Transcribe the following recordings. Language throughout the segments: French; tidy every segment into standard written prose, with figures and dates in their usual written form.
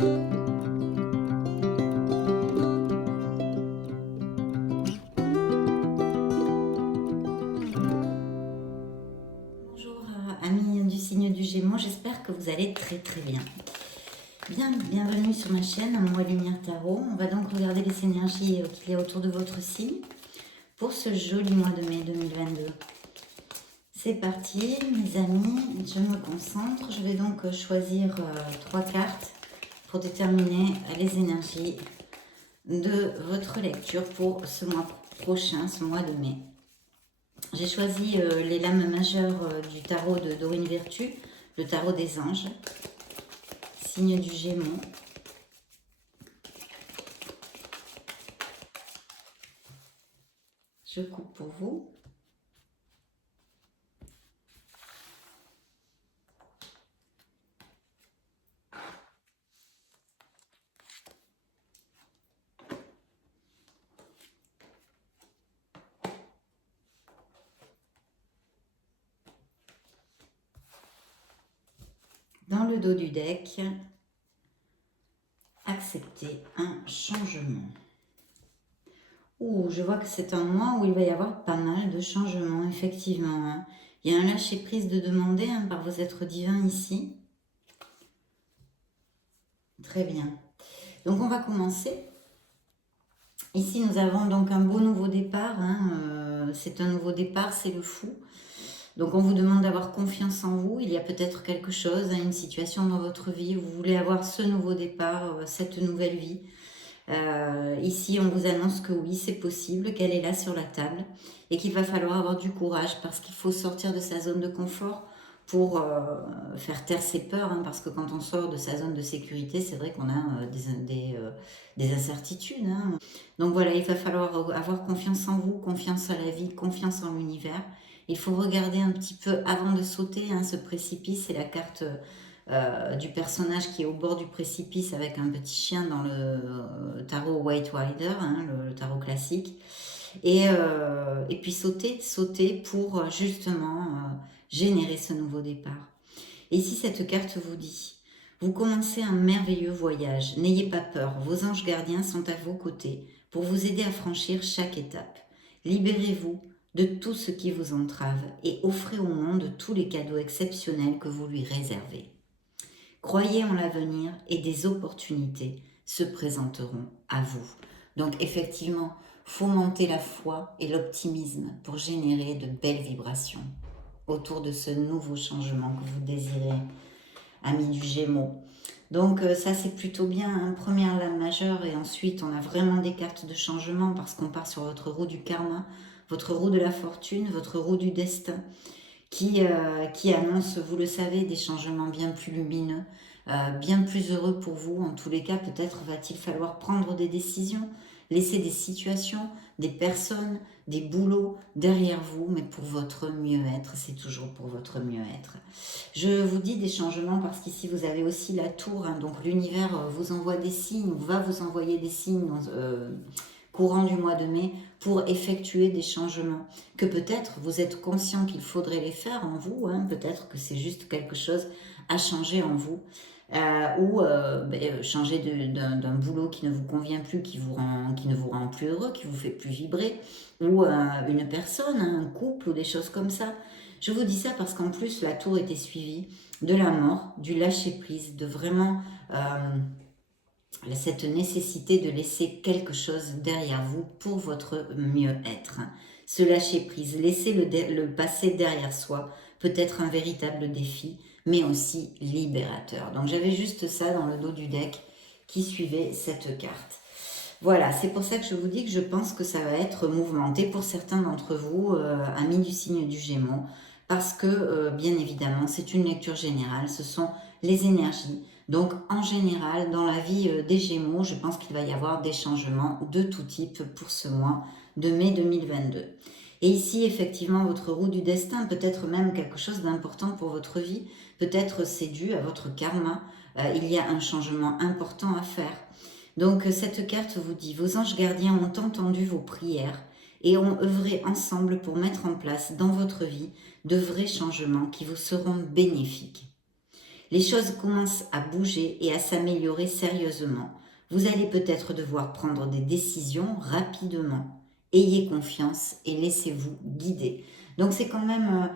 Bonjour amis du signe du Gémeaux, j'espère que vous allez très bien. Bienvenue sur ma chaîne Amour et Lumière Tarot. On va donc regarder les énergies qu'il y a autour de votre signe pour ce joli mois de mai 2022. C'est parti mes amis, je me concentre. Je vais donc choisir 3 cartes pour déterminer les énergies de votre lecture pour ce mois prochain, ce mois de mai. J'ai choisi les lames majeures du tarot de Dorine Virtue, le tarot des anges, signe du Gémeaux. Je coupe pour vous. Dans le dos du deck, accepter un changement. Je vois que c'est un mois où il va y avoir pas mal de changements, effectivement. Il y a un lâcher-prise de demander par vos êtres divins ici. Très bien. Donc on va commencer. Ici nous avons donc un beau nouveau départ. C'est un nouveau départ, c'est le fou. Donc on vous demande d'avoir confiance en vous. Il y a peut-être quelque chose, une situation dans votre vie où vous voulez avoir ce nouveau départ, cette nouvelle vie. Ici on vous annonce que oui, c'est possible, qu'elle est là sur la table et qu'il va falloir avoir du courage parce qu'il faut sortir de sa zone de confort pour faire taire ses peurs, parce que quand on sort de sa zone de sécurité, c'est vrai qu'on a des incertitudes. Donc voilà, il va falloir avoir confiance en vous, confiance en la vie, confiance en l'univers. Il faut regarder un petit peu avant de sauter, ce précipice. C'est la carte du personnage qui est au bord du précipice avec un petit chien dans le tarot White Rider, le tarot classique. Et puis sauter pour justement générer ce nouveau départ. Et ici, cette carte vous dit, vous commencez un merveilleux voyage. N'ayez pas peur, vos anges gardiens sont à vos côtés pour vous aider à franchir chaque étape. Libérez-vous de tout ce qui vous entrave et offrez au monde tous les cadeaux exceptionnels que vous lui réservez. Croyez en l'avenir et des opportunités se présenteront à vous. Donc effectivement, fomenter la foi et l'optimisme pour générer de belles vibrations autour de ce nouveau changement que vous désirez, amis du Gémeaux. Donc ça c'est plutôt bien, première lame majeure, et ensuite on a vraiment des cartes de changement parce qu'on part sur votre roue du karma, votre roue de la fortune, votre roue du destin qui annonce, vous le savez, des changements bien plus lumineux, bien plus heureux pour vous. En tous les cas, peut-être va-t-il falloir prendre des décisions, laisser des situations, des personnes, des boulots derrière vous, mais pour votre mieux-être, c'est toujours pour votre mieux-être. Je vous dis des changements parce qu'ici vous avez aussi la tour, donc l'univers vous envoie des signes, ou va vous envoyer des signes courant du mois de mai pour effectuer des changements que peut-être vous êtes conscient qu'il faudrait les faire en vous, peut-être que c'est juste quelque chose à changer en vous, ou changer d'un boulot qui ne vous convient plus, qui ne vous rend plus heureux, qui vous fait plus vibrer, ou une personne, un couple, ou des choses comme ça. Je vous dis ça parce qu'en plus la tour était suivie de la mort, du lâcher-prise, de vraiment cette nécessité de laisser quelque chose derrière vous pour votre mieux-être. Ce lâcher-prise, laisser le passé derrière soi peut être un véritable défi, mais aussi libérateur. Donc j'avais juste ça dans le dos du deck qui suivait cette carte. Voilà, c'est pour ça que je vous dis que je pense que ça va être mouvementé pour certains d'entre vous, amis du signe du Gémeaux, parce que, bien évidemment, c'est une lecture générale, ce sont les énergies. Donc, en général, dans la vie des Gémeaux, je pense qu'il va y avoir des changements de tout type pour ce mois de mai 2022. Et ici, effectivement, votre roue du destin, peut-être même quelque chose d'important pour votre vie, peut-être c'est dû à votre karma, il y a un changement important à faire. Donc cette carte vous dit, vos anges gardiens ont entendu vos prières et ont œuvré ensemble pour mettre en place dans votre vie de vrais changements qui vous seront bénéfiques. Les choses commencent à bouger et à s'améliorer sérieusement. Vous allez peut-être devoir prendre des décisions rapidement. Ayez confiance et laissez-vous guider. Donc c'est quand même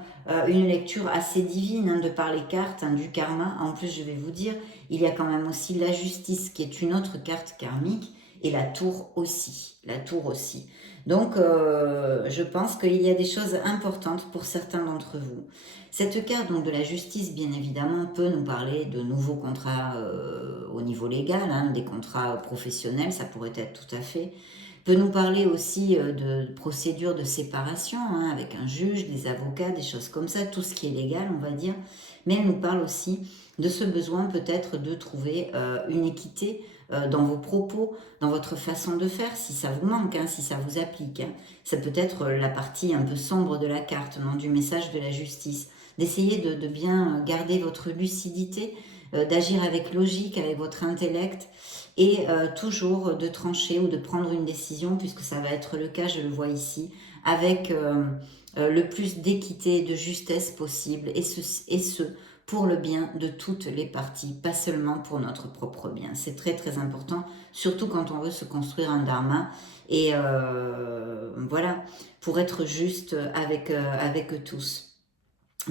une lecture assez divine de par les cartes du karma. En plus, je vais vous dire, il y a quand même aussi la justice qui est une autre carte karmique et la tour aussi. La tour aussi. Donc je pense qu'il y a des choses importantes pour certains d'entre vous. Cette carte donc, de la justice, bien évidemment, peut nous parler de nouveaux contrats au niveau légal, des contrats professionnels, ça pourrait être tout à fait. Peut nous parler aussi de procédures de séparation avec un juge, des avocats, des choses comme ça, tout ce qui est légal, on va dire. Mais elle nous parle aussi de ce besoin peut-être de trouver une équité dans vos propos, dans votre façon de faire, si ça vous manque, si ça vous applique. Ça peut être la partie un peu sombre de la carte, du message de la justice. D'essayer de bien garder votre lucidité, d'agir avec logique, avec votre intellect, et toujours de trancher ou de prendre une décision, puisque ça va être le cas, je le vois ici, avec le plus d'équité et de justesse possible, et ce pour le bien de toutes les parties, pas seulement pour notre propre bien. C'est très très important, surtout quand on veut se construire un dharma, et voilà, pour être juste avec tous.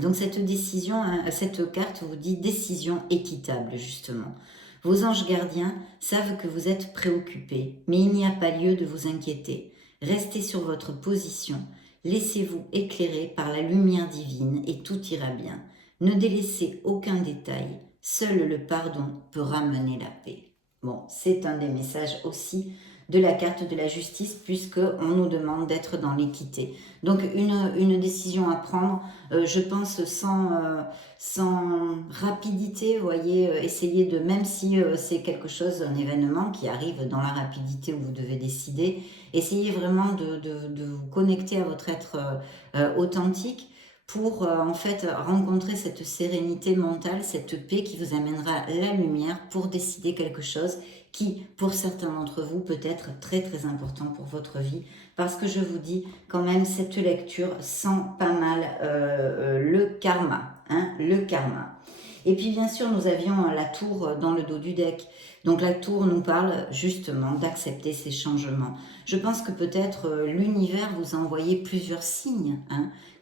Donc cette décision, cette carte vous dit décision équitable justement. Vos anges gardiens savent que vous êtes préoccupés, mais il n'y a pas lieu de vous inquiéter. Restez sur votre position, laissez-vous éclairer par la lumière divine et tout ira bien. Ne délaissez aucun détail, seul le pardon peut ramener la paix. Bon, c'est un des messages aussi de la carte de la justice puisqu'on nous demande d'être dans l'équité. Donc une décision à prendre, je pense sans rapidité, vous voyez, essayez de, même si c'est quelque chose, un événement qui arrive dans la rapidité où vous devez décider, essayez vraiment de vous connecter à votre être authentique pour en fait rencontrer cette sérénité mentale, cette paix qui vous amènera la lumière pour décider quelque chose qui, pour certains d'entre vous, peut être très très important pour votre vie. Parce que je vous dis, quand même, cette lecture sent pas mal le karma. Le karma. Et puis bien sûr, nous avions la tour dans le dos du deck. Donc la tour nous parle justement d'accepter ces changements. Je pense que peut-être l'univers vous a envoyé plusieurs signes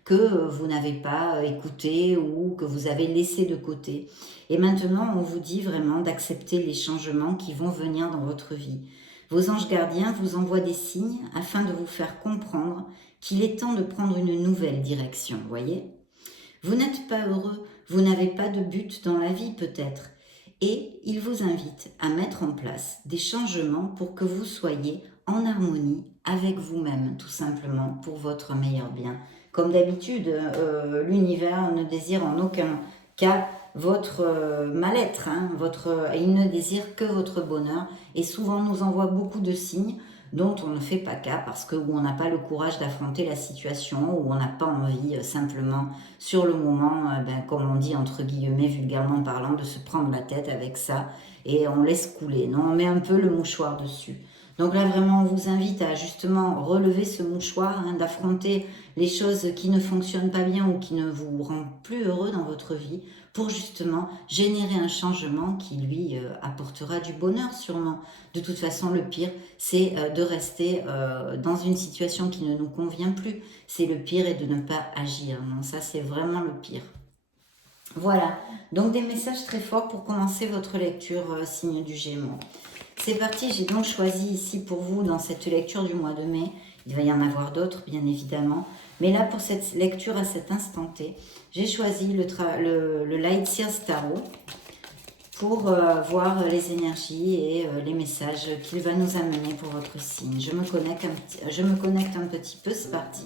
que vous n'avez pas écouté ou que vous avez laissé de côté. Et maintenant, on vous dit vraiment d'accepter les changements qui vont venir dans votre vie. Vos anges gardiens vous envoient des signes afin de vous faire comprendre qu'il est temps de prendre une nouvelle direction, voyez ? Vous n'êtes pas heureux, vous n'avez pas de but dans la vie peut-être. Et il vous invite à mettre en place des changements pour que vous soyez en harmonie avec vous-même, tout simplement, pour votre meilleur bien. Comme d'habitude, l'univers ne désire en aucun cas votre mal-être, il ne désire que votre bonheur et souvent nous envoie beaucoup de signes dont on ne fait pas cas parce que où on n'a pas le courage d'affronter la situation, où on n'a pas envie simplement sur le moment, comme on dit entre guillemets vulgairement parlant, de se prendre la tête avec ça et on laisse couler, non, on met un peu le mouchoir dessus. Donc là vraiment on vous invite à justement relever ce mouchoir, d'affronter les choses qui ne fonctionnent pas bien ou qui ne vous rendent plus heureux dans votre vie pour justement générer un changement qui lui apportera du bonheur sûrement. De toute façon, le pire, c'est de rester dans une situation qui ne nous convient plus. C'est le pire et de ne pas agir. Non, ça, c'est vraiment le pire. Voilà, donc des messages très forts pour commencer votre lecture signe du Gémeaux. C'est parti, j'ai donc choisi ici pour vous dans cette lecture du mois de mai. Il va y en avoir d'autres, bien évidemment. Mais là, pour cette lecture à cet instant T, j'ai choisi le Light Seers Tarot pour voir les énergies et les messages qu'il va nous amener pour votre signe. Je me connecte un petit peu, c'est parti.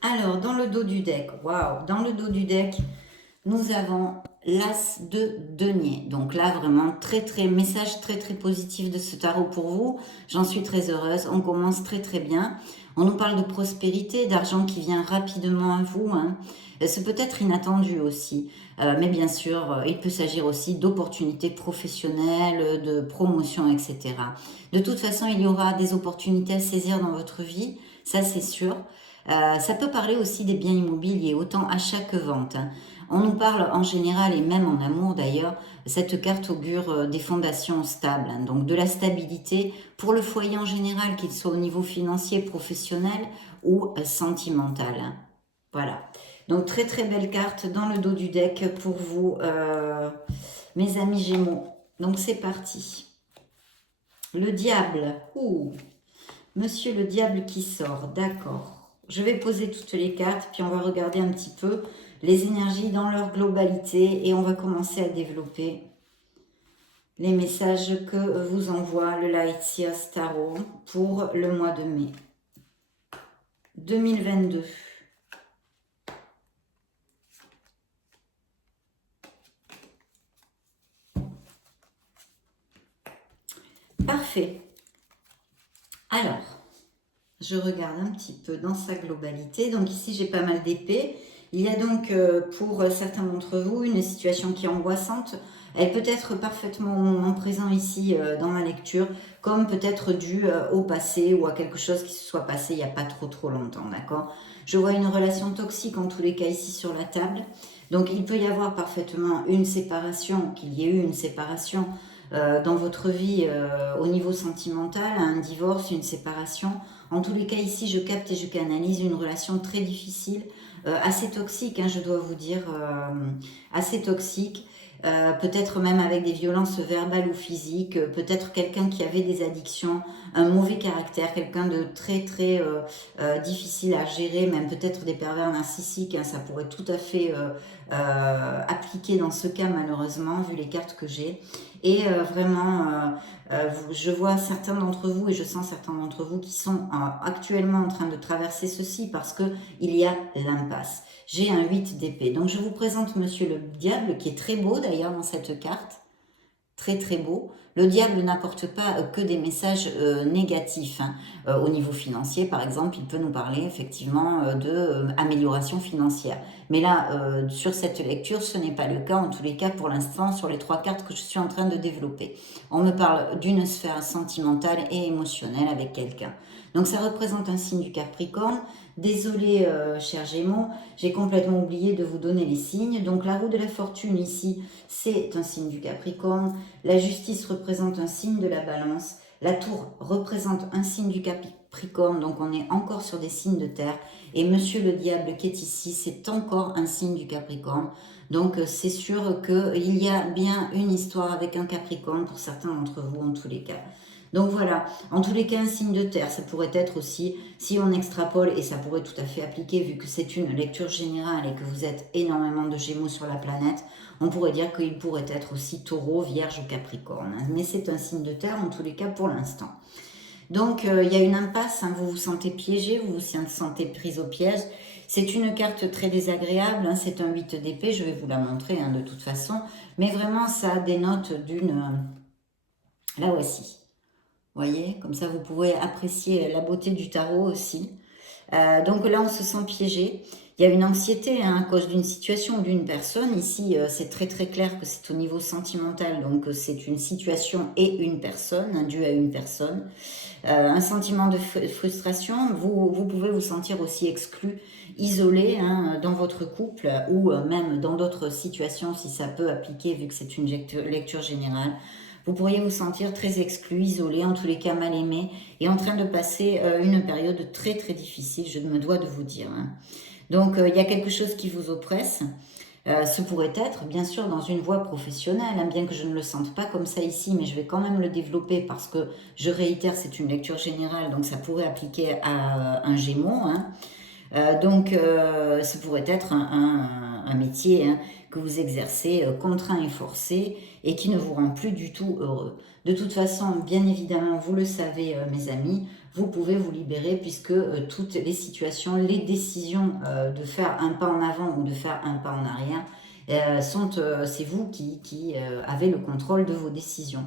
Alors, dans le dos du deck, waouh, dans le dos du deck, nous avons l'As de denier. Donc là, vraiment, message très positif de ce tarot pour vous. J'en suis très heureuse. On commence très bien. On nous parle de prospérité, d'argent qui vient rapidement à vous. Hein. C'est peut-être inattendu aussi. Mais bien sûr, il peut s'agir aussi d'opportunités professionnelles, de promotion, etc. De toute façon, il y aura des opportunités à saisir dans votre vie. Ça, c'est sûr. Ça peut parler aussi des biens immobiliers, autant achat que vente. Hein. On nous parle en général, et même en amour d'ailleurs, cette carte augure des fondations stables, hein, donc de la stabilité pour le foyer en général, qu'il soit au niveau financier, professionnel ou sentimental. Hein. Voilà. Donc très belle carte dans le dos du deck pour vous, mes amis Gémeaux. Donc c'est parti. Le diable. Ouh. Monsieur le diable qui sort. D'accord. Je vais poser toutes les cartes, puis on va regarder un petit peu les énergies dans leur globalité et on va commencer à développer les messages que vous envoie le Lightseers Tarot pour le mois de mai 2022. Parfait. Alors, je regarde un petit peu dans sa globalité. Donc ici, j'ai pas mal d'épées. Il y a donc pour certains d'entre vous une situation qui est angoissante. Elle peut être parfaitement au moment présent ici dans ma lecture, comme peut-être due au passé ou à quelque chose qui se soit passé il n'y a pas trop longtemps, d'accord? Je vois une relation toxique en tous les cas ici sur la table. Donc il peut y avoir parfaitement une séparation, qu'il y ait eu une séparation dans votre vie au niveau sentimental, un divorce, une séparation. En tous les cas ici, je capte et je canalise une relation très difficile, assez toxique, hein, je dois vous dire, assez toxique. Peut-être même avec des violences verbales ou physiques, peut-être quelqu'un qui avait des addictions, un mauvais caractère, quelqu'un de très difficile à gérer, même peut-être des pervers narcissiques, hein, ça pourrait tout à fait appliquer dans ce cas malheureusement, vu les cartes que j'ai. Et vraiment, je vois certains d'entre vous et je sens certains d'entre vous qui sont actuellement en train de traverser ceci parce qu'il y a l'impasse. J'ai un 8 d'épée. Donc je vous présente Monsieur le Diable qui est très beau d'ailleurs dans cette carte. Très beau. Le diable n'apporte pas que des messages négatifs. Hein. Au niveau financier, par exemple, il peut nous parler effectivement d'amélioration financière. Mais là, sur cette lecture, ce n'est pas le cas, en tous les cas pour l'instant, sur les 3 cartes que je suis en train de développer. On me parle d'une sphère sentimentale et émotionnelle avec quelqu'un. Donc ça représente un signe du Capricorne. Désolée, cher Gémeaux, j'ai complètement oublié de vous donner les signes. Donc la roue de la fortune ici, c'est un signe du Capricorne. La justice représente un signe de la Balance. La tour représente un signe du Capricorne, donc on est encore sur des signes de terre. Et Monsieur le Diable qui est ici, c'est encore un signe du Capricorne. Donc c'est sûr qu'il y a bien une histoire avec un Capricorne pour certains d'entre vous en tous les cas. Donc voilà, en tous les cas, un signe de terre, ça pourrait être aussi, si on extrapole, et ça pourrait tout à fait appliquer, vu que c'est une lecture générale et que vous êtes énormément de Gémeaux sur la planète, on pourrait dire qu'il pourrait être aussi Taureau, Vierge ou Capricorne. Mais c'est un signe de terre, en tous les cas, pour l'instant. Donc, il y a une impasse, hein, vous vous sentez piégé, vous vous sentez prise au piège. C'est une carte très désagréable, hein, c'est un 8 d'épée, je vais vous la montrer hein, de toute façon. Mais vraiment, ça dénote d'une... la voici. Voyez, comme ça vous pouvez apprécier la beauté du tarot aussi. Donc là, on se sent piégé. Il y a une anxiété hein, à cause d'une situation ou d'une personne. Ici, c'est très clair que c'est au niveau sentimental. Donc, c'est une situation et une personne, hein, dû à une personne. Un sentiment de frustration. Vous pouvez vous sentir aussi exclu, isolé hein, dans votre couple ou même dans d'autres situations si ça peut appliquer vu que c'est une lecture générale. Vous pourriez vous sentir très exclu, isolé, en tous les cas mal aimé, et en train de passer une période très difficile, je me dois de vous dire. Hein. Donc, il y a quelque chose qui vous oppresse. Ce pourrait être, bien sûr, dans une voie professionnelle, hein, bien que je ne le sente pas comme ça ici, mais je vais quand même le développer parce que, je réitère, c'est une lecture générale, donc ça pourrait appliquer à un Gémeaux. Hein. Donc, ce pourrait être un métier hein, que vous exercez contraint et forcé et qui ne vous rend plus du tout heureux. De toute façon, bien évidemment, vous le savez, mes amis, vous pouvez vous libérer puisque toutes les situations, les décisions de faire un pas en avant ou de faire un pas en arrière, c'est vous qui avez le contrôle de vos décisions.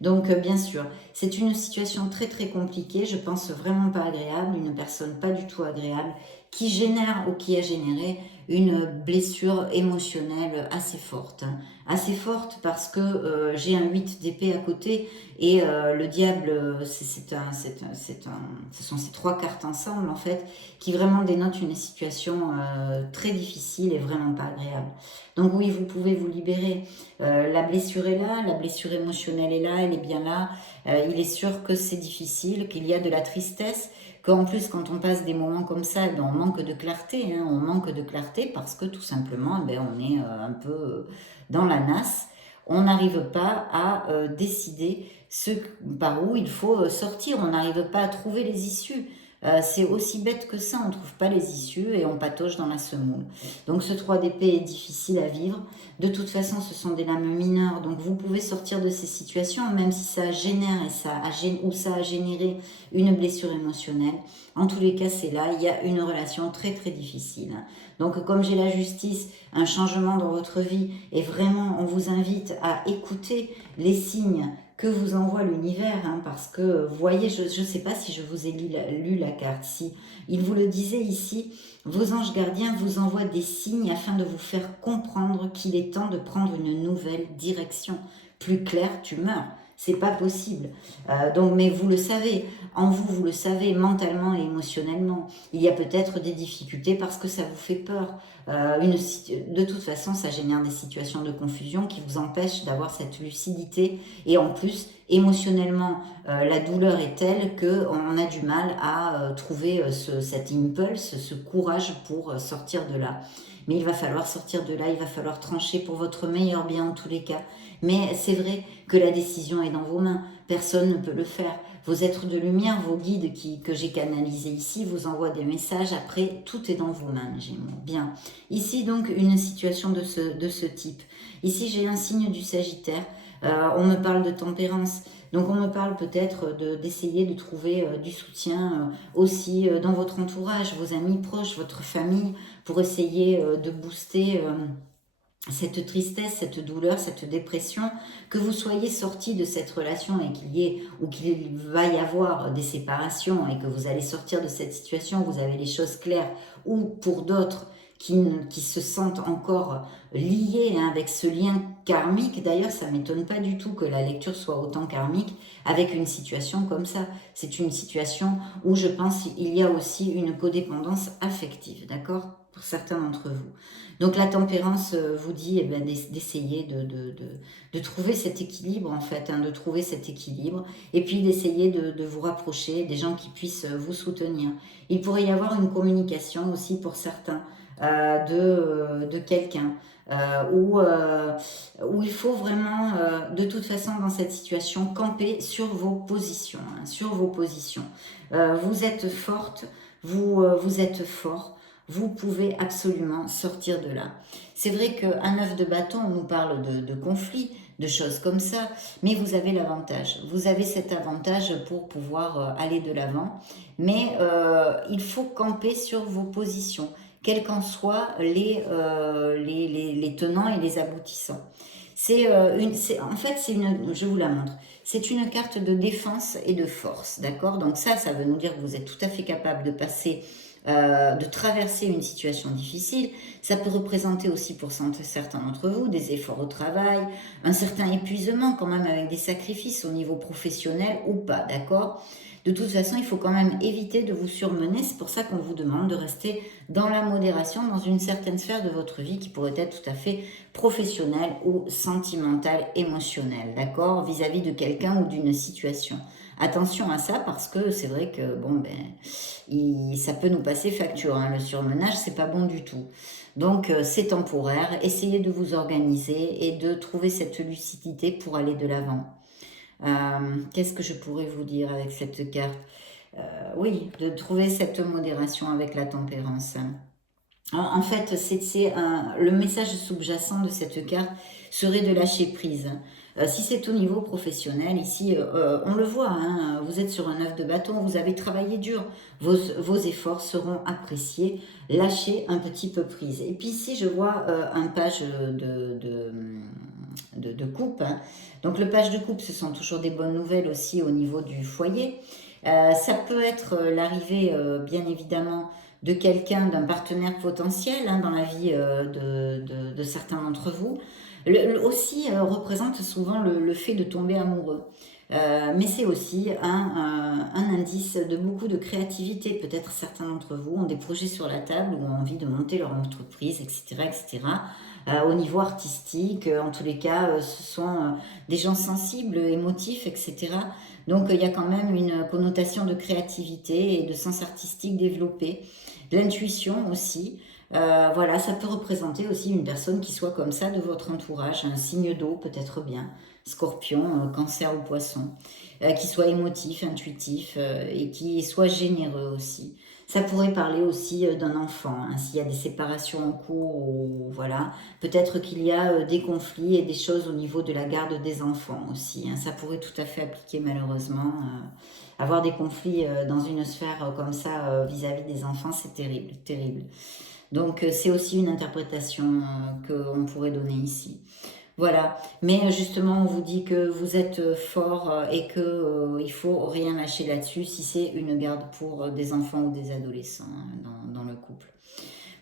Donc, bien sûr, c'est une situation très très compliquée, je pense vraiment pas agréable, une personne pas du tout agréable, qui génère ou qui a généré une blessure émotionnelle assez forte. Assez forte parce que j'ai un 8 d'épée à côté et le diable, ce sont ces trois cartes ensemble en fait, qui vraiment dénotent une situation très difficile et vraiment pas agréable. Donc oui, vous pouvez vous libérer. La blessure est là, la blessure émotionnelle est là, elle est bien là. Il est sûr que c'est difficile, qu'il y a de la tristesse, qu'en plus quand on passe des moments comme ça, ben, on manque de clarté. On manque de clarté parce que tout simplement, ben, on est un peu dans la nasse. On n'arrive pas à décider par où il faut sortir. On n'arrive pas à trouver les issues. C'est aussi bête que ça, on ne trouve pas les issues et on patauge dans la semoule. Donc ce 3 d'épée est difficile à vivre. De toute façon, ce sont des lames mineures, donc vous pouvez sortir de ces situations, même si ça génère ou ça a généré une blessure émotionnelle. En tous les cas, c'est là, il y a une relation très très difficile. Donc comme j'ai la justice, un changement dans votre vie, et vraiment on vous invite à écouter les signes que vous envoie l'univers, parce que, vous voyez, je ne sais pas si je vous ai lu la carte, si il vous le disait ici, vos anges gardiens vous envoient des signes afin de vous faire comprendre qu'il est temps de prendre une nouvelle direction. Plus clair, tu meurs. C'est pas possible. Donc, mais vous le savez, en vous, vous le savez, mentalement et émotionnellement. Il y a peut-être des difficultés parce que ça vous fait peur. De toute façon, ça génère des situations de confusion qui vous empêchent d'avoir cette lucidité. Et en plus, émotionnellement, la douleur est telle qu'on a du mal à trouver cet impulse, ce courage pour sortir de là. Mais il va falloir sortir de là, il va falloir trancher pour votre meilleur bien en tous les cas. Mais c'est vrai que la décision est dans vos mains, personne ne peut le faire. Vos êtres de lumière, vos guides que j'ai canalisés ici vous envoient des messages. Après, tout est dans vos mains, mes Gémeaux. Bien. Ici, donc, une situation de ce type. Ici, j'ai un signe du Sagittaire. On me parle de tempérance. Donc, on me parle peut-être d'essayer de trouver du soutien aussi dans votre entourage, vos amis proches, votre famille, pour essayer de booster cette tristesse, cette douleur, cette dépression, que vous soyez sorti de cette relation et qu'il va y avoir des séparations et que vous allez sortir de cette situation, vous avez les choses claires, ou pour d'autres qui se sentent encore liés avec ce lien karmique. D'ailleurs, ça ne m'étonne pas du tout que la lecture soit autant karmique avec une situation comme ça. C'est une situation où je pense qu'il y a aussi une codépendance affective, d'accord ? Pour certains d'entre vous. Donc la tempérance vous dit d'essayer de trouver cet équilibre en fait, de trouver cet équilibre et puis d'essayer de vous rapprocher des gens qui puissent vous soutenir. Il pourrait y avoir une communication aussi pour certains de quelqu'un où il faut vraiment de toute façon dans cette situation camper sur vos positions, sur vos positions. Vous êtes forte, vous êtes fort. Vous pouvez absolument sortir de là. C'est vrai qu'un œuf de bâton, on nous parle de conflits, de choses comme ça, mais vous avez l'avantage. Vous avez cet avantage pour pouvoir aller de l'avant, mais il faut camper sur vos positions, quels qu'en soient les tenants et les aboutissants. En fait, je vous la montre. C'est une carte de défense et de force, d'accord? Donc ça veut nous dire que vous êtes tout à fait capable de passer de traverser une situation difficile. Ça peut représenter aussi pour certains d'entre vous des efforts au travail, un certain épuisement quand même avec des sacrifices au niveau professionnel ou pas, d'accord? De toute façon, il faut quand même éviter de vous surmener. C'est pour ça qu'on vous demande de rester dans la modération, dans une certaine sphère de votre vie qui pourrait être tout à fait professionnelle ou sentimentale, émotionnelle, d'accord? Vis-à-vis de quelqu'un ou d'une situation. Attention à ça parce que c'est vrai que ça peut nous passer facture. Le surmenage, c'est pas bon du tout. Donc c'est temporaire. Essayez de vous organiser et de trouver cette lucidité pour aller de l'avant. Qu'est-ce que je pourrais vous dire avec cette carte? Oui, de trouver cette modération avec la tempérance. En fait, le message sous-jacent de cette carte serait de lâcher prise. Si c'est au niveau professionnel, ici, on le voit, hein, vous êtes sur un œuf de bâton, vous avez travaillé dur, vos efforts seront appréciés, lâchez un petit peu prise. Et puis ici, je vois un page de coupe, hein. Donc le page de coupe, ce sont toujours des bonnes nouvelles aussi au niveau du foyer. Ça peut être l'arrivée, bien évidemment, de quelqu'un, d'un partenaire potentiel hein, dans la vie de certains d'entre vous. Aussi représente souvent le fait de tomber amoureux. Mais c'est aussi un indice de beaucoup de créativité. Peut-être certains d'entre vous ont des projets sur la table ou ont envie de monter leur entreprise, etc. etc. Au niveau artistique, en tous les cas, ce sont des gens sensibles, émotifs, etc. Donc il y a quand même une connotation de créativité et de sens artistique développé. L'intuition aussi. Voilà, ça peut représenter aussi une personne qui soit comme ça de votre entourage, un signe d'eau peut-être bien, scorpion, cancer ou poisson, qui soit émotif, intuitif et qui soit généreux aussi. Ça pourrait parler aussi d'un enfant, hein, s'il y a des séparations en cours, ou voilà. Peut-être qu'il y a des conflits et des choses au niveau de la garde des enfants aussi, hein. Ça pourrait tout à fait appliquer malheureusement. Avoir des conflits dans une sphère comme ça vis-à-vis des enfants, c'est terrible, terrible. Donc c'est aussi une interprétation qu'on pourrait donner ici. Voilà, mais justement on vous dit que vous êtes fort et que il faut rien lâcher là-dessus si c'est une garde pour des enfants ou des adolescents hein, dans le couple.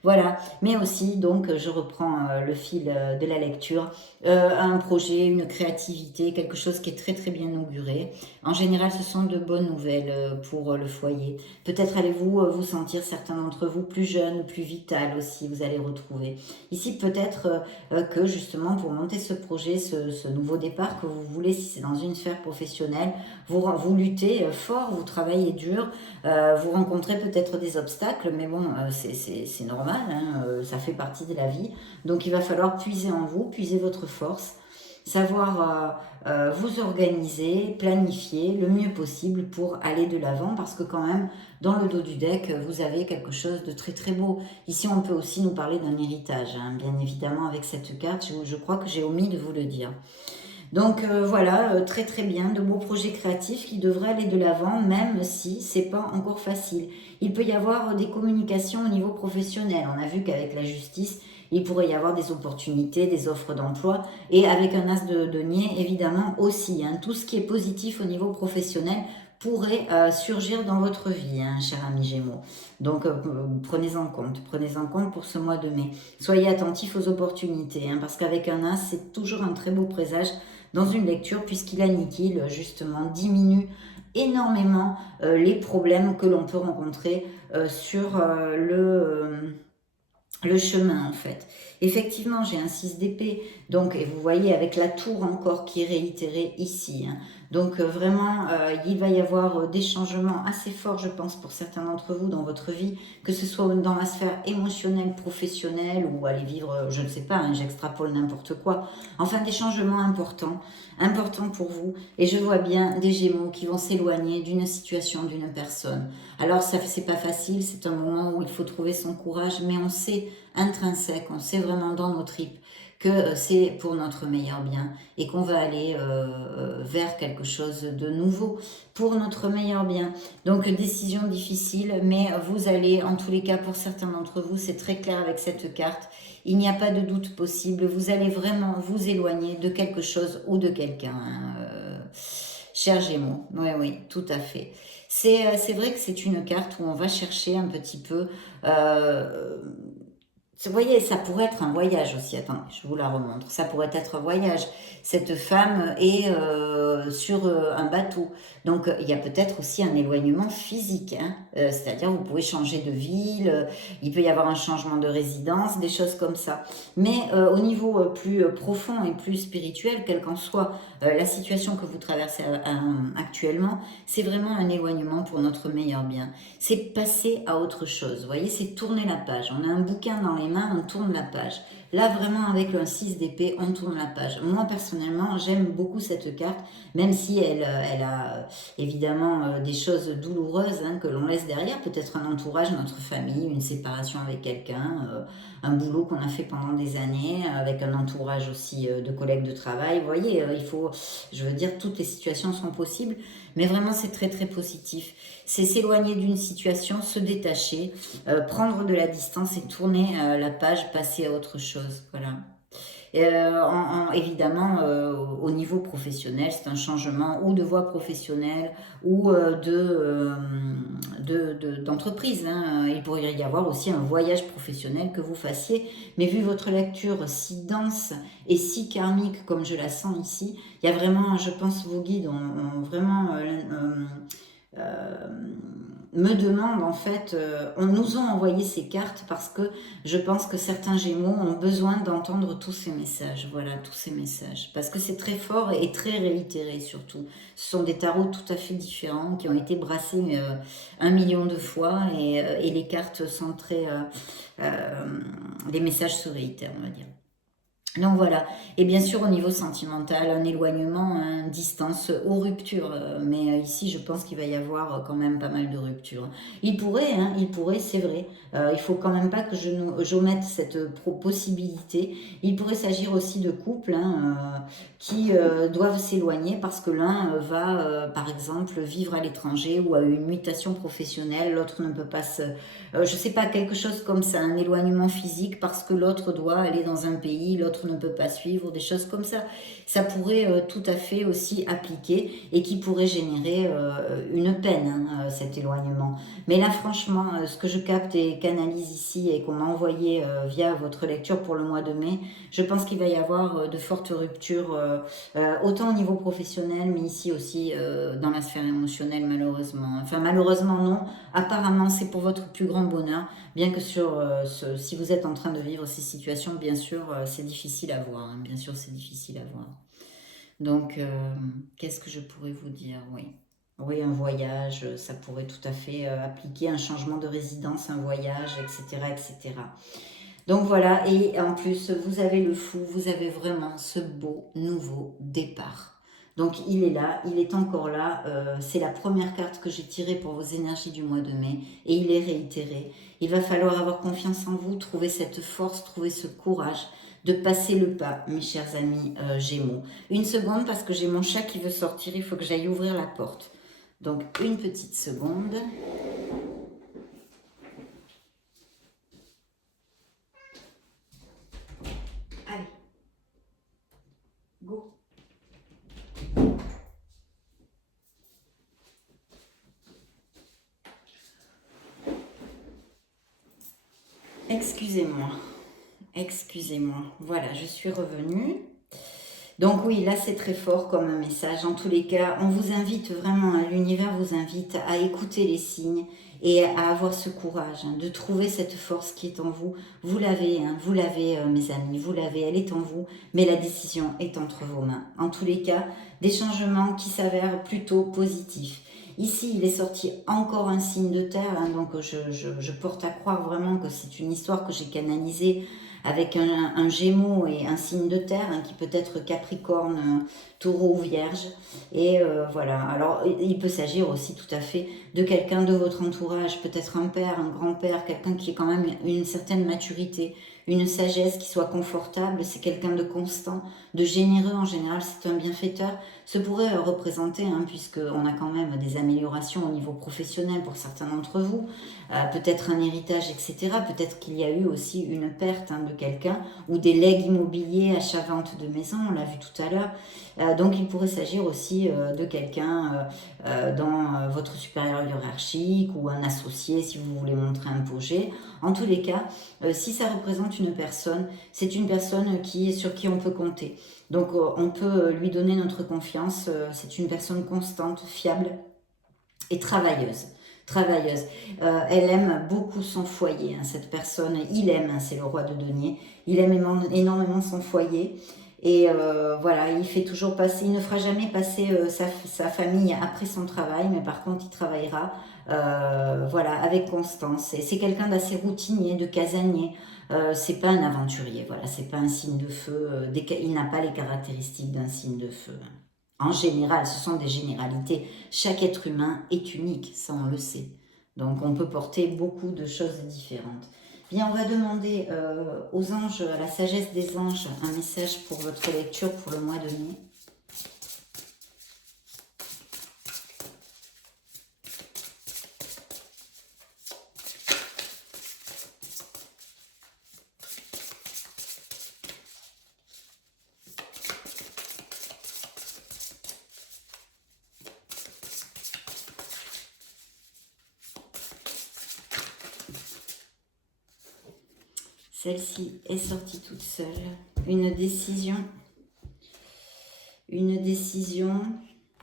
Voilà, mais aussi, donc, je reprends le fil de la lecture, un projet, une créativité, quelque chose qui est très très bien auguré. En général, ce sont de bonnes nouvelles pour le foyer. Peut-être allez-vous vous sentir, certains d'entre vous, plus jeunes, plus vital aussi, vous allez retrouver. Ici, peut-être que justement, pour monter ce projet, ce nouveau départ que vous voulez, si c'est dans une sphère professionnelle, vous luttez fort, vous travaillez dur, vous rencontrez peut-être des obstacles, mais bon, c'est normal, hein, ça fait partie de la vie. Donc il va falloir puiser en vous, puiser votre force, savoir vous organiser, planifier le mieux possible pour aller de l'avant, parce que quand même, dans le dos du deck, vous avez quelque chose de très très beau. Ici, on peut aussi nous parler d'un héritage, hein, bien évidemment, avec cette carte, je crois que j'ai omis de vous le dire. Donc voilà, très très bien, de beaux projets créatifs qui devraient aller de l'avant, même si c'est pas encore facile. Il peut y avoir des communications au niveau professionnel. On a vu qu'avec la justice, il pourrait y avoir des opportunités, des offres d'emploi, et avec un as de denier, évidemment aussi. Hein, tout ce qui est positif au niveau professionnel pourrait surgir dans votre vie, hein, cher ami Gémeaux. Donc prenez-en compte pour ce mois de mai. Soyez attentifs aux opportunités, hein, parce qu'avec un as, c'est toujours un très beau présage dans une lecture puisqu'il anniquile, justement, diminue énormément les problèmes que l'on peut rencontrer sur le chemin en fait. Effectivement, j'ai un 6 d'épée, donc, et vous voyez avec la tour encore qui est réitérée ici. Hein. Donc vraiment, il va y avoir des changements assez forts, je pense, pour certains d'entre vous dans votre vie, que ce soit dans la sphère émotionnelle, professionnelle, ou aller vivre, je ne sais pas, hein, j'extrapole n'importe quoi. Enfin, des changements importants pour vous. Et je vois bien des Gémeaux qui vont s'éloigner d'une situation, d'une personne. Alors, ça c'est pas facile, c'est un moment où il faut trouver son courage, mais on sait intrinsèque, on sait vraiment dans nos tripes que c'est pour notre meilleur bien et qu'on va aller vers quelque chose de nouveau pour notre meilleur bien. Donc décision difficile, mais vous allez, en tous les cas pour certains d'entre vous, c'est très clair avec cette carte, il n'y a pas de doute possible, vous allez vraiment vous éloigner de quelque chose ou de quelqu'un. Hein, cher Gémeaux, oui, oui, tout à fait. C'est vrai que c'est une carte où on va chercher un petit peu... vous voyez, ça pourrait être un voyage aussi. Attendez, je vous la remontre. Ça pourrait être un voyage. Cette femme est sur un bateau. Donc, il y a peut-être aussi un éloignement physique. Hein. C'est-à-dire, vous pouvez changer de ville, il peut y avoir un changement de résidence, des choses comme ça. Mais au niveau plus profond et plus spirituel, quelle qu'en soit la situation que vous traversez actuellement, c'est vraiment un éloignement pour notre meilleur bien. C'est passer à autre chose. Vous voyez, c'est tourner la page. On a un bouquin dans les mains, on tourne la page. Là, vraiment, avec un 6 d'épée, on tourne la page. Moi, personnellement, j'aime beaucoup cette carte, même si elle a évidemment des choses douloureuses hein, que l'on laisse derrière. Peut-être un entourage, notre famille, une séparation avec quelqu'un, un boulot qu'on a fait pendant des années, avec un entourage aussi de collègues de travail. Vous voyez, il faut, je veux dire, toutes les situations sont possibles, mais vraiment, c'est très, très positif. C'est s'éloigner d'une situation, se détacher, prendre de la distance et tourner la page, passer à autre chose. Voilà. Évidemment, au niveau professionnel, c'est un changement ou de voie professionnelle ou d'entreprise. Hein. Il pourrait y avoir aussi un voyage professionnel que vous fassiez, mais vu votre lecture si dense et si karmique comme je la sens ici, il y a vraiment, je pense, vos guides ont vraiment euh, me demandent en fait, on nous a envoyé ces cartes parce que je pense que certains Gémeaux ont besoin d'entendre tous ces messages, voilà, tous ces messages, parce que c'est très fort et très réitéré surtout. Ce sont des tarots tout à fait différents qui ont été brassés 1 million de fois et les cartes sont très, les messages se réitèrent, on va dire. Donc voilà, et bien sûr au niveau sentimental, un éloignement, une distance ou rupture, mais ici je pense qu'il va y avoir quand même pas mal de ruptures. Il pourrait, c'est vrai, il faut quand même pas que j'omette cette possibilité. Il pourrait s'agir aussi de couples hein, qui doivent s'éloigner parce que l'un va par exemple vivre à l'étranger ou a une mutation professionnelle, l'autre ne peut pas je sais pas, quelque chose comme ça, un éloignement physique parce que l'autre doit aller dans un pays, l'autre ne peut pas suivre, des choses comme ça. Ça pourrait tout à fait aussi appliquer et qui pourrait générer une peine, hein, cet éloignement. Mais là, franchement, ce que je capte et canalise ici et qu'on m'a envoyé via votre lecture pour le mois de mai, je pense qu'il va y avoir de fortes ruptures, autant au niveau professionnel, mais ici aussi dans la sphère émotionnelle, malheureusement. Enfin, malheureusement, non. Apparemment, c'est pour votre plus grand bonheur, bien que si vous êtes en train de vivre ces situations, bien sûr, c'est difficile à voir. Hein, bien sûr, c'est difficile à voir. Donc, qu'est-ce que je pourrais vous dire? Oui. Oui, un voyage, ça pourrait tout à fait appliquer un changement de résidence, un voyage, etc., etc. Donc voilà, et en plus, vous avez le fou, vous avez vraiment ce beau nouveau départ. Donc il est là, il est encore là, c'est la première carte que j'ai tirée pour vos énergies du mois de mai, et il est réitéré. Il va falloir avoir confiance en vous, trouver cette force, trouver ce courage de passer le pas, mes chers amis Gémeaux. Une seconde, parce que j'ai mon chat qui veut sortir, il faut que j'aille ouvrir la porte. Donc une petite seconde. Allez, go. Excusez-moi, excusez-moi. Voilà, je suis revenue. Donc oui, là c'est très fort comme un message. En tous les cas, on vous invite vraiment, hein, l'univers vous invite à écouter les signes et à avoir ce courage, hein, de trouver cette force qui est en vous. Vous l'avez mes amis, vous l'avez, elle est en vous, mais la décision est entre vos mains. En tous les cas, des changements qui s'avèrent plutôt positifs. Ici, il est sorti encore un signe de terre, hein, donc je porte à croire vraiment que c'est une histoire que j'ai canalisée avec un Gémeaux et un signe de terre, hein, qui peut être Capricorne, Taureau ou Vierge. Et voilà, alors il peut s'agir aussi tout à fait de quelqu'un de votre entourage, peut-être un père, un grand-père, quelqu'un qui ait quand même une certaine maturité, une sagesse qui soit confortable, c'est quelqu'un de constant, de généreux en général, c'est un bienfaiteur. Ce pourrait représenter, hein, puisqu'on a quand même des améliorations au niveau professionnel pour certains d'entre vous, peut-être un héritage, etc. Peut-être qu'il y a eu aussi une perte hein, de quelqu'un, ou des legs immobiliers, achat-vente de maison, on l'a vu tout à l'heure. Donc il pourrait s'agir aussi de quelqu'un dans votre supérieur hiérarchique, ou un associé si vous voulez montrer un projet. En tous les cas, si ça représente une personne, c'est une personne sur qui on peut compter. Donc on peut lui donner notre confiance, c'est une personne constante, fiable et travailleuse. Elle aime beaucoup son foyer, hein, cette personne, il aime, hein, c'est le roi de denier, il aime énormément son foyer Et voilà, il fait toujours passer, il ne fera jamais passer sa famille après son travail, mais par contre, il travaillera voilà, avec constance. Et c'est quelqu'un d'assez routinier, de casanier. C'est pas un aventurier, voilà, c'est pas un signe de feu. Il n'a pas les caractéristiques d'un signe de feu. En général, ce sont des généralités. Chaque être humain est unique, ça on le sait. Donc on peut porter beaucoup de choses différentes. Bien, on va demander aux anges, à la sagesse des anges, un message pour votre lecture pour le mois de mai. Celle-ci est sortie toute seule. Une décision.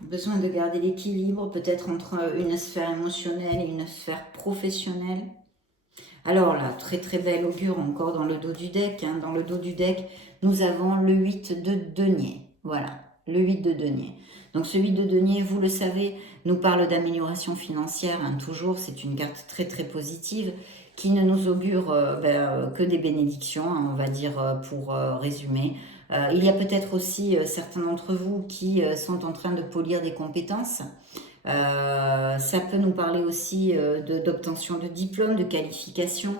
Besoin de garder l'équilibre, peut-être entre une sphère émotionnelle et une sphère professionnelle. Alors là, très très belle augure encore dans le dos du deck. Hein. Dans le dos du deck, nous avons le 8 de denier. Voilà, le 8 de denier. Donc ce 8 de denier, vous le savez, nous parle d'amélioration financière. Hein, toujours, c'est une carte très très positive qui ne nous augure que des bénédictions, hein, on va dire pour résumer. Il y a peut-être aussi certains d'entre vous qui sont en train de polir des compétences. Ça peut nous parler aussi d'obtention de diplômes, de qualifications,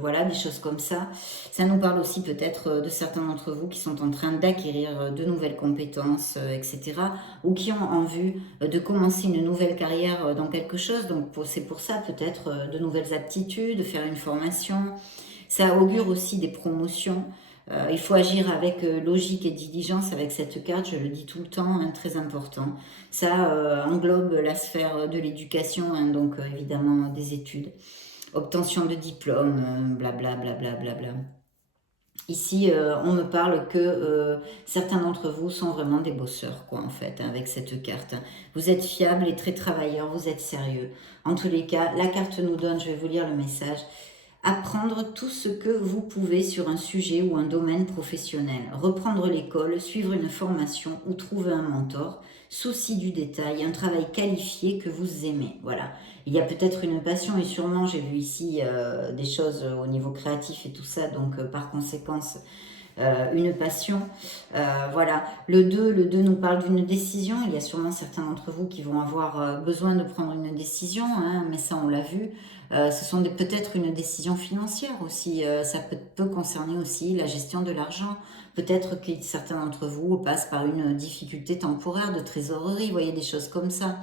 voilà, des choses comme ça. Ça nous parle aussi peut-être de certains d'entre vous qui sont en train d'acquérir de nouvelles compétences, etc. Ou qui ont en vue de commencer une nouvelle carrière dans quelque chose. Donc c'est pour ça peut-être de nouvelles aptitudes, de faire une formation. Ça augure aussi des promotions. Il faut agir avec logique et diligence avec cette carte, je le dis tout le temps, hein, très important. Ça englobe la sphère de l'éducation, hein, donc évidemment des études. Obtention de diplôme, blablabla. Bla. Ici, on me parle que certains d'entre vous sont vraiment des bosseurs, quoi, en fait, hein, avec cette carte. Vous êtes fiables et très travailleurs, vous êtes sérieux. En tous les cas, la carte nous donne, je vais vous lire le message, apprendre tout ce que vous pouvez sur un sujet ou un domaine professionnel, reprendre l'école, suivre une formation ou trouver un mentor, souci du détail, un travail qualifié que vous aimez. Voilà. Il y a peut-être une passion et sûrement j'ai vu ici des choses au niveau créatif et tout ça, donc par conséquence une passion. Voilà, le 2 nous parle d'une décision. Il y a sûrement certains d'entre vous qui vont avoir besoin de prendre une décision, hein, mais ça on l'a vu. Ce sont peut-être une décision financière aussi. Ça peut concerner aussi la gestion de l'argent. Peut-être que certains d'entre vous passent par une difficulté temporaire de trésorerie. Vous voyez, des choses comme ça.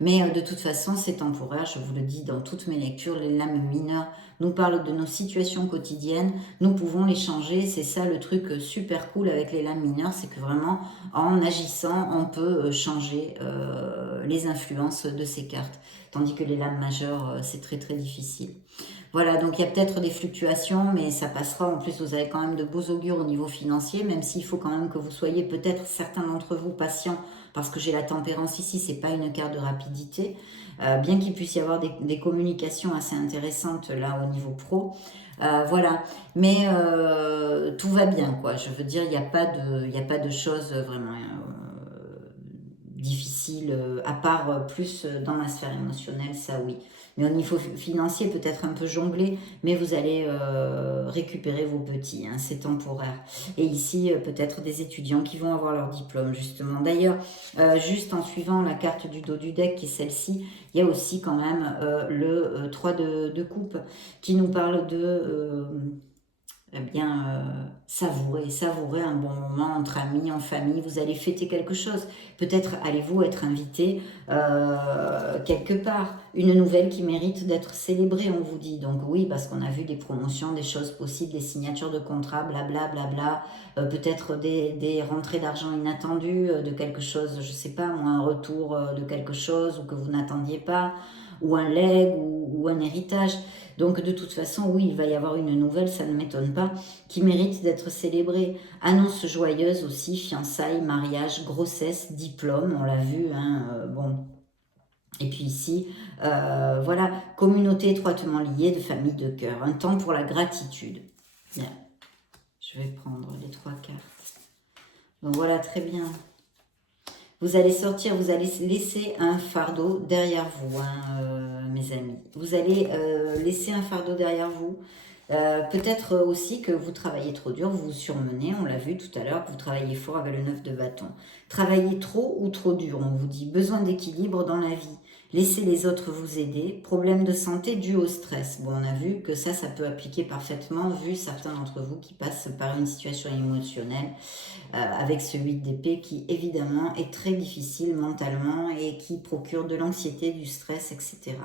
Mais de toute façon, c'est temporaire, je vous le dis dans toutes mes lectures, les lames mineures nous parlent de nos situations quotidiennes, nous pouvons les changer, c'est ça le truc super cool avec les lames mineures, c'est que vraiment en agissant, on peut changer les influences de ces cartes, tandis que les lames majeures, c'est très très difficile. Voilà, donc il y a peut-être des fluctuations, mais ça passera. En plus, vous avez quand même de beaux augures au niveau financier, même s'il faut quand même que vous soyez peut-être certains d'entre vous patients, parce que j'ai la tempérance ici, c'est pas une carte de rapidité. Bien qu'il puisse y avoir des communications assez intéressantes là au niveau pro. Voilà, mais tout va bien, quoi. Je veux dire, il n'y a pas de choses vraiment difficiles, à part plus dans la sphère émotionnelle, ça oui. Mais au niveau financier, peut-être un peu jonglé, mais vous allez récupérer vos petits, hein, c'est temporaire. Et ici, peut-être des étudiants qui vont avoir leur diplôme, justement. D'ailleurs, juste en suivant la carte du dos du deck, qui est celle-ci, il y a aussi quand même le 3 de coupe, qui nous parle de eh bien, savourer un bon moment entre amis, en famille. Vous allez fêter quelque chose. Peut-être allez-vous être invité quelque part. Une nouvelle qui mérite d'être célébrée, on vous dit. Donc oui, parce qu'on a vu des promotions, des choses possibles, des signatures de contrats, blablabla. Peut-être des rentrées d'argent inattendues, de quelque chose, je sais pas, moi, un retour de quelque chose ou que vous n'attendiez pas, ou un legs ou un héritage. Donc de toute façon, oui, il va y avoir une nouvelle, ça ne m'étonne pas, qui mérite d'être célébrée. Annonce joyeuse aussi, fiançailles, mariage, grossesse, diplôme, on l'a vu, hein, bon. Et puis ici, voilà, communauté étroitement liée de famille de cœur, un temps pour la gratitude. Bien. Je vais prendre les 3 cartes. Donc voilà, très bien. Vous allez sortir, vous allez laisser un fardeau derrière vous, hein, mes amis. Vous allez laisser un fardeau derrière vous. Peut-être aussi que vous travaillez trop dur, vous vous surmenez, on l'a vu tout à l'heure, que vous travaillez fort avec le 9 de bâton. Travaillez trop ou trop dur, on vous dit. Besoin d'équilibre dans la vie. Laissez les autres vous aider. Problème de santé dû au stress. Bon, on a vu que ça peut appliquer parfaitement, vu certains d'entre vous qui passent par une situation émotionnelle avec ce 8 d'épée qui, évidemment, est très difficile mentalement et qui procure de l'anxiété, du stress, etc.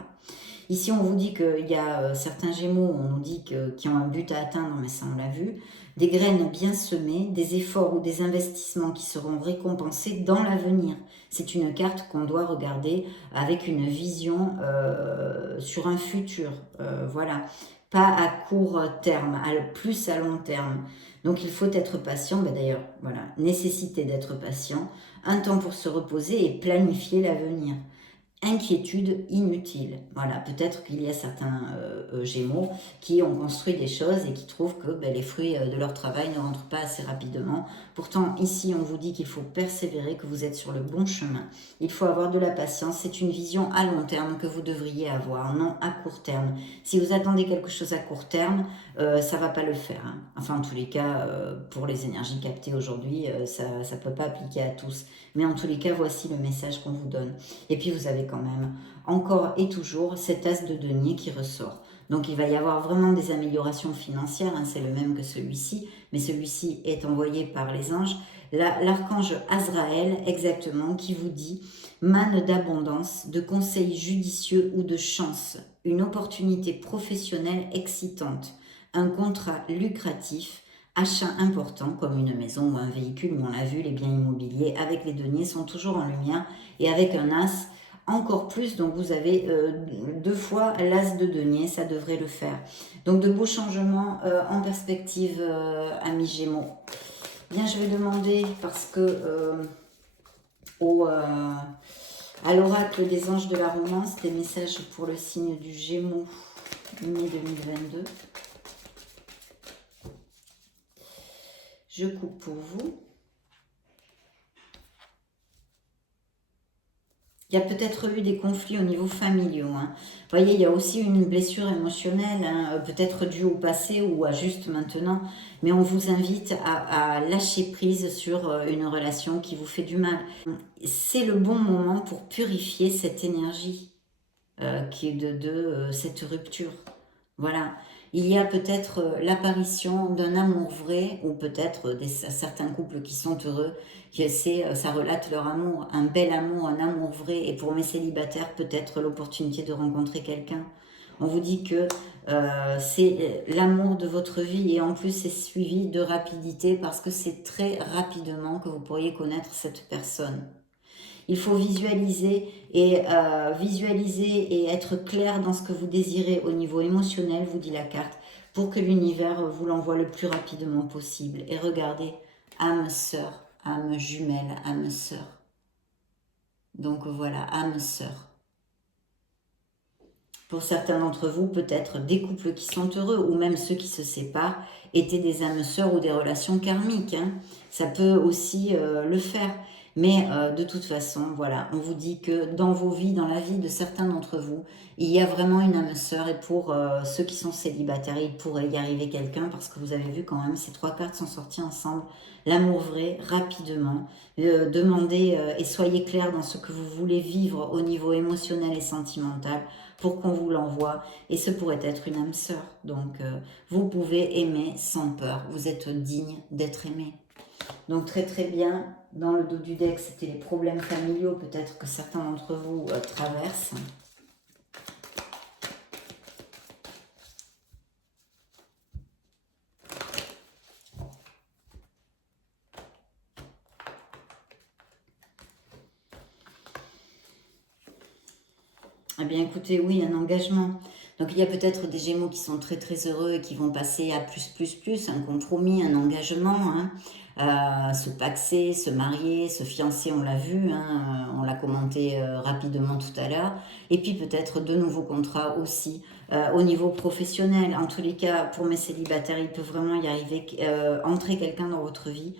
Ici, on vous dit qu'il y a certains gémeaux, on nous dit qui ont un but à atteindre, mais ça, on l'a vu. Des graines bien semées, des efforts ou des investissements qui seront récompensés dans l'avenir. C'est une carte qu'on doit regarder avec une vision sur un futur. Voilà. Pas à court terme, plus à long terme. Donc il faut être patient, d'ailleurs, voilà, nécessité d'être patient, un temps pour se reposer et planifier l'avenir. Inquiétude inutile. Voilà, peut-être qu'il y a certains gémeaux qui ont construit des choses et qui trouvent que les fruits de leur travail ne rentrent pas assez rapidement. Pourtant, ici, on vous dit qu'il faut persévérer, que vous êtes sur le bon chemin. Il faut avoir de la patience. C'est une vision à long terme que vous devriez avoir, non à court terme. Si vous attendez quelque chose à court terme, ça ne va pas le faire. Hein. Enfin, en tous les cas, pour les énergies captées aujourd'hui, ça ne peut pas appliquer à tous. Mais en tous les cas, voici le message qu'on vous donne. Et puis, vous avez quand même encore et toujours cet as de denier qui ressort. Donc il va y avoir vraiment des améliorations financières, hein, c'est le même que celui-ci, mais celui-ci est envoyé par les anges. L'archange Azraël, exactement, qui vous dit manne d'abondance, de conseils judicieux ou de chance, une opportunité professionnelle excitante, un contrat lucratif, achat important comme une maison ou un véhicule, où on l'a vu, les biens immobiliers avec les deniers sont toujours en lumière, et avec un as encore plus, donc vous avez 2 fois l'as de denier, ça devrait le faire. Donc de beaux changements en perspective, amis Gémeaux. Bien, je vais demander, parce que à l'oracle des anges de la romance, des messages pour le signe du Gémeaux, mai 2022. Je coupe pour vous. Il y a peut-être eu des conflits au niveau familial. Hein. Vous voyez, il y a aussi une blessure émotionnelle, hein, peut-être due au passé ou à juste maintenant. Mais on vous invite à lâcher prise sur une relation qui vous fait du mal. C'est le bon moment pour purifier cette énergie qui est de cette rupture. Voilà. Il y a peut-être l'apparition d'un amour vrai, ou peut-être certains couples qui sont heureux, ça relate leur amour, un bel amour, un amour vrai. Et pour mes célibataires, peut-être l'opportunité de rencontrer quelqu'un. On vous dit que c'est l'amour de votre vie, et en plus c'est suivi de rapidité, parce que c'est très rapidement que vous pourriez connaître cette personne. Il faut visualiser et être clair dans ce que vous désirez au niveau émotionnel, vous dit la carte, pour que l'univers vous l'envoie le plus rapidement possible. Et regardez, âme sœur, âme jumelle, âme sœur. Donc voilà, âme sœur. Pour certains d'entre vous, peut-être des couples qui sont heureux, ou même ceux qui se séparent, étaient des âmes sœurs ou des relations karmiques. Hein. Ça peut aussi le faire. Mais de toute façon, voilà, on vous dit que dans vos vies, dans la vie de certains d'entre vous, il y a vraiment une âme sœur. Et pour ceux qui sont célibataires, il pourrait y arriver quelqu'un, parce que vous avez vu quand même, ces 3 cartes sont sorties ensemble. L'amour vrai, rapidement. Demandez et soyez clair dans ce que vous voulez vivre au niveau émotionnel et sentimental, pour qu'on vous l'envoie, et ce pourrait être une âme sœur. Donc vous pouvez aimer sans peur, vous êtes digne d'être aimé. Donc très très bien, dans le dos du deck, c'était les problèmes familiaux, peut-être que certains d'entre vous traversent. Eh bien écoutez, oui, un engagement. Donc il y a peut-être des Gémeaux qui sont très très heureux et qui vont passer à plus, un compromis, un engagement, hein, se paxer, se marier, se fiancer, on l'a vu, hein, on l'a commenté rapidement tout à l'heure. Et puis peut-être de nouveaux contrats aussi au niveau professionnel. En tous les cas, pour mes célibataires, il peut vraiment y arriver, entrer quelqu'un dans votre vie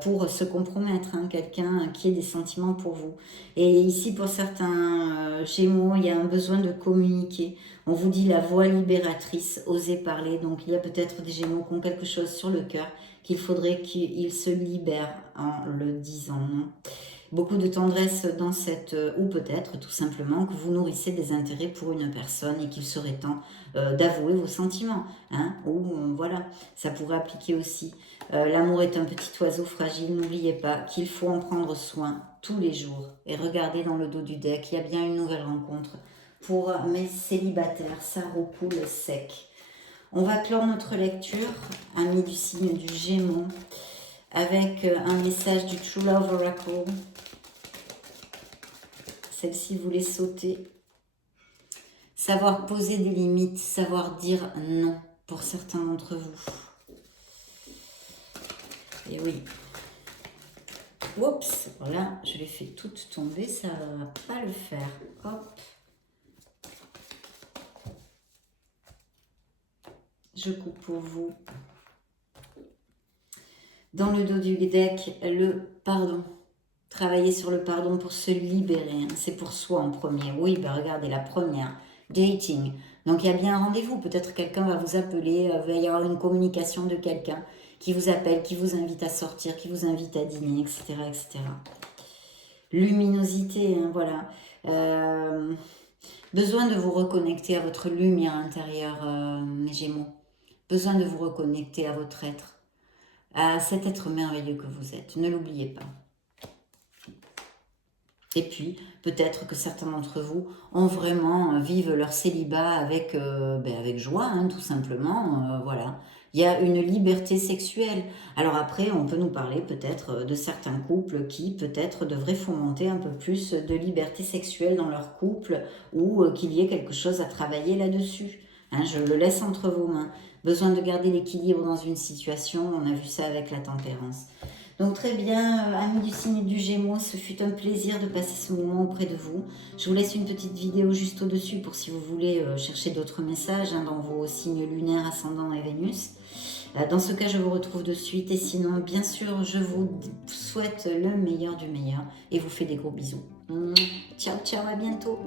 pour se compromettre, hein, quelqu'un qui ait des sentiments pour vous. Et ici, pour certains Gémeaux, il y a un besoin de communiquer. On vous dit la voix libératrice, osez parler. Donc, il y a peut-être des Gémeaux qui ont quelque chose sur le cœur qu'il faudrait qu'ils se libèrent en le disant. Non, beaucoup de tendresse dans cette... ou peut-être tout simplement que vous nourrissez des intérêts pour une personne et qu'il serait temps d'avouer vos sentiments. Hein, ou voilà, ça pourrait appliquer aussi. L'amour est un petit oiseau fragile, n'oubliez pas qu'il faut en prendre soin tous les jours. Et regardez dans le dos du deck, il y a bien une nouvelle rencontre. Pour mes célibataires, ça recoule sec. On va clore notre lecture, amis du signe du Gémeaux, avec un message du True Love Oracle. Celle-ci voulait sauter. Savoir poser des limites, savoir dire non pour certains d'entre vous. Et oui. Oups, voilà, je l'ai fait toute tomber, ça ne va pas le faire. Hop. Je coupe pour vous. Dans le dos du deck, le pardon. Travailler sur le pardon pour se libérer. Hein. C'est pour soi en premier. Oui, ben regardez, la première. Dating. Donc il y a bien un rendez-vous. Peut-être quelqu'un va vous appeler. Il va y avoir une communication de quelqu'un qui vous appelle, qui vous invite à sortir, qui vous invite à dîner, etc. etc. Luminosité, hein, voilà. Besoin de vous reconnecter à votre lumière intérieure, mes Gémeaux. Besoin de vous reconnecter à votre être, à cet être merveilleux que vous êtes. Ne l'oubliez pas. Et puis, peut-être que certains d'entre vous ont vraiment, vivent leur célibat avec, avec joie, hein, tout simplement. Voilà. Il y a une liberté sexuelle. Alors après, on peut nous parler peut-être de certains couples qui peut-être devraient fomenter un peu plus de liberté sexuelle dans leur couple ou qu'il y ait quelque chose à travailler là-dessus. Hein, je le laisse entre vos mains. Besoin de garder l'équilibre dans une situation, on a vu ça avec la tempérance. Donc très bien, amis du signe du Gémeaux, ce fut un plaisir de passer ce moment auprès de vous. Je vous laisse une petite vidéo juste au-dessus pour si vous voulez chercher d'autres messages hein, dans vos signes lunaires, ascendant et Vénus. Dans ce cas, je vous retrouve de suite. Et sinon, bien sûr, je vous souhaite le meilleur du meilleur et vous fais des gros bisous. Ciao, ciao, à bientôt.